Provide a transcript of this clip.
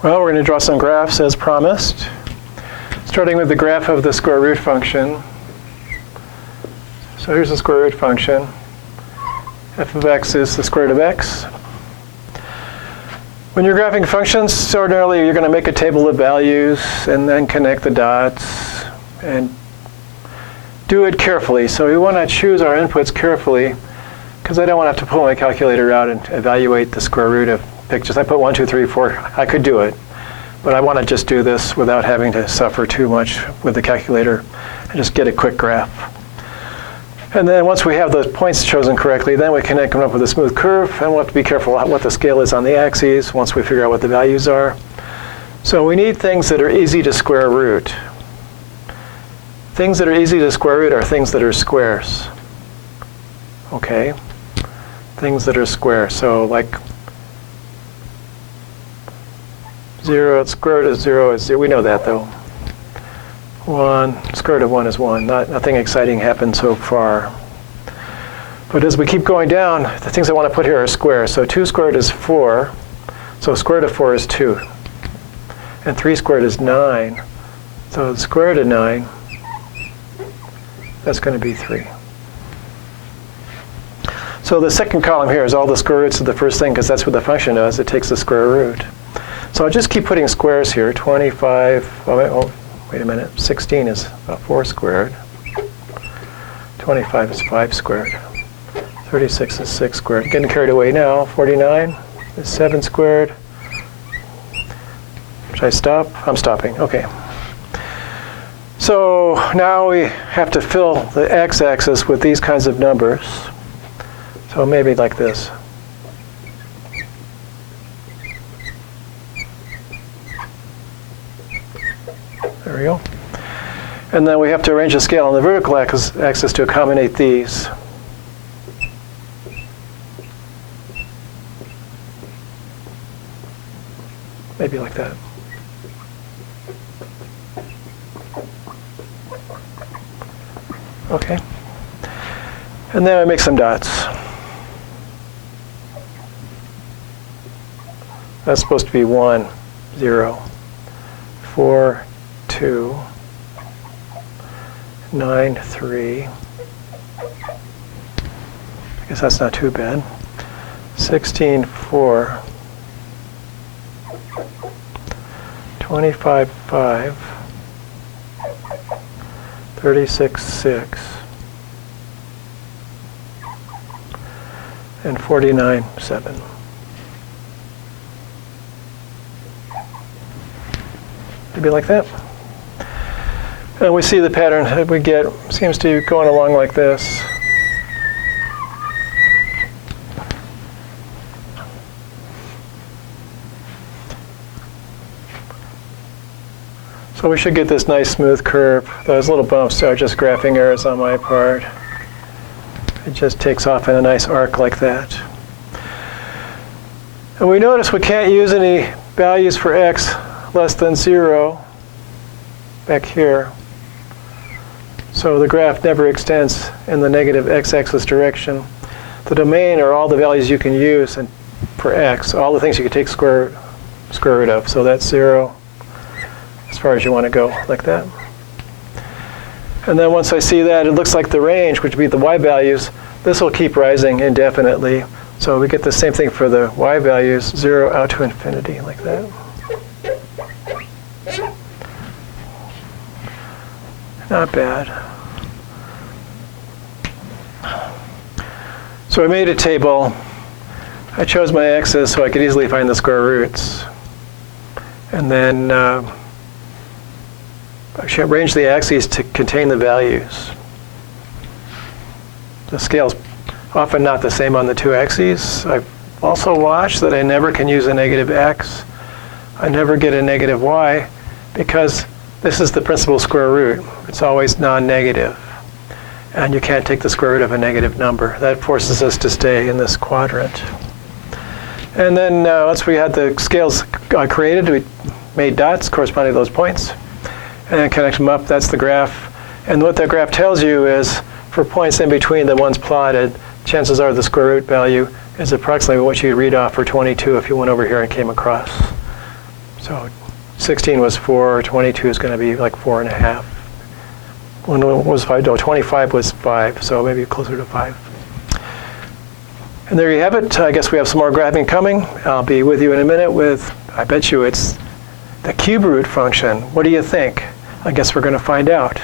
Well, we're going to draw some graphs as promised, starting with the graph of the square root function. So here's the square root function. F of x is the square root of x. When you're graphing functions, ordinarily you're going to make a table of values and then connect the dots and do it carefully. So we want to choose our inputs carefully because I don't want to have to pull my calculator out and evaluate the square root of pictures. I put 1, 2, 3, 4. I could do it, but I want to just do this without having to suffer too much with the calculator and just get a quick graph. And then once we have the points chosen correctly, then we can come up with a smooth curve, and we'll have to be careful what the scale is on the axes once we figure out what the values are. So we need things that are easy to square root. Things that are easy to square root are things that are squares. Okay? Things that are square. So like 0, square root of 0 is 0. We know that though. 1, square root of 1 is 1. Nothing exciting happened so far. But as we keep going down, the things I want to put here are squares. So 2 squared is 4. So square root of 4 is 2. And 3 squared is 9. So the square root of 9, that's going to be 3. So the second column here is all the square roots of the first thing, because that's what the function does. It takes the square root. So I'll just keep putting squares here. 25, wait a minute, 16 is 4 squared. 25 is 5 squared. 36 is 6 squared. Getting carried away now. 49 is 7 squared. Should I stop? I'm stopping. Okay. So now we have to fill the x-axis with these kinds of numbers. So maybe like this. There we go. And then we have to arrange the scale on the vertical axis to accommodate these. Maybe like that. Okay. And then I make some dots. That's supposed to be 1, 0, 4, 2, 9, 3. I guess that's not too bad. 16, 4. 25, 5. 36, 6. And 49, 7. Maybe like that. And we see the pattern that we get seems to be going along like this. So we should get this nice smooth curve. Those little bumps are just graphing errors on my part. It just takes off in a nice arc like that. And we notice we can't use any values for x less than 0 back here. So the graph never extends in the negative x-axis direction. The domain are all the values you can use for x, all the things you can take square root of. So that's 0 as far as you want to go, like that. And then once I see that, it looks like the range, which would be the y values, this will keep rising indefinitely. So we get the same thing for the y values, 0 out to infinity, like that. Not bad. So I made a table. I chose my x's so I could easily find the square roots. And then I should arrange the axes to contain the values. The scale's often not the same on the two axes. I've also watched that I never can use a negative x. I never get a negative y because this is the principal square root. It's always non-negative. And you can't take the square root of a negative number. That forces us to stay in this quadrant. And then once we had the scales created, we made dots corresponding to those points. And then connect them up. That's the graph. And what that graph tells you is for points in between the ones plotted, chances are the square root value is approximately what you'd read off for 22 if you went over here and came across. So 16 was 4, 22 is going to be like 4.5. When it was 5, no, 25 was 5, so maybe closer to 5. And there you have it. I guess we have some more graphing coming. I'll be with you in a minute with, I bet you it's the cube root function. What do you think? I guess we're going to find out.